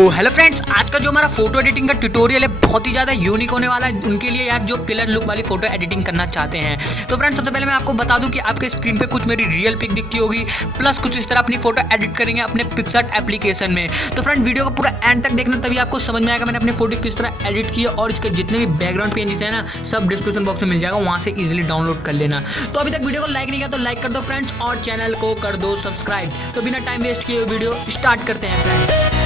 Hello friends, आज का जो हमारा फोटो एडिटिंग का ट्यूटोरियल है बहुत ही ज़्यादा यूनिक होने वाला है उनके लिए यार जो किलर लुक वाली फोटो एडिटिंग करना चाहते हैं। तो फ्रेंड्स सबसे पहले मैं आपको बता दूं कि आपके स्क्रीन पे कुछ मेरी रियल पिक दिखती होगी, प्लस कुछ इस तरह अपनी फोटो एडिट करेंगे अपने पिक्सआर्ट एप्लीकेशन में। तो फ्रेंड वीडियो को पूरा एंड तक देखना, तभी आपको समझ में आएगा मैंने अपनी फोटो किस तरह एडिट की है, और इसके जितने भी बैकग्राउंड पेजेस है ना सब डिस्क्रिप्शन बॉक्स में मिल जाएगा, वहाँ से ईजिली डाउनलोड कर लेना। तो अभी तक वीडियो को लाइक नहीं किया तो लाइक कर दो फ्रेंड्स, और चैनल को कर दो सब्सक्राइब। तो बिना टाइम वेस्ट किए वीडियो स्टार्ट करते हैं फ्रेंड्स।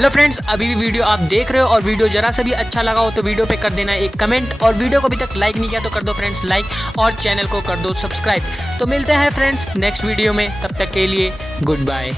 हेलो फ्रेंड्स, अभी भी वीडियो आप देख रहे हो और वीडियो जरा सा भी अच्छा लगा हो तो वीडियो पे कर देना एक कमेंट, और वीडियो को अभी तक लाइक नहीं किया तो कर दो फ्रेंड्स लाइक, और चैनल को कर दो सब्सक्राइब। तो मिलते हैं फ्रेंड्स नेक्स्ट वीडियो में, तब तक के लिए गुड बाय।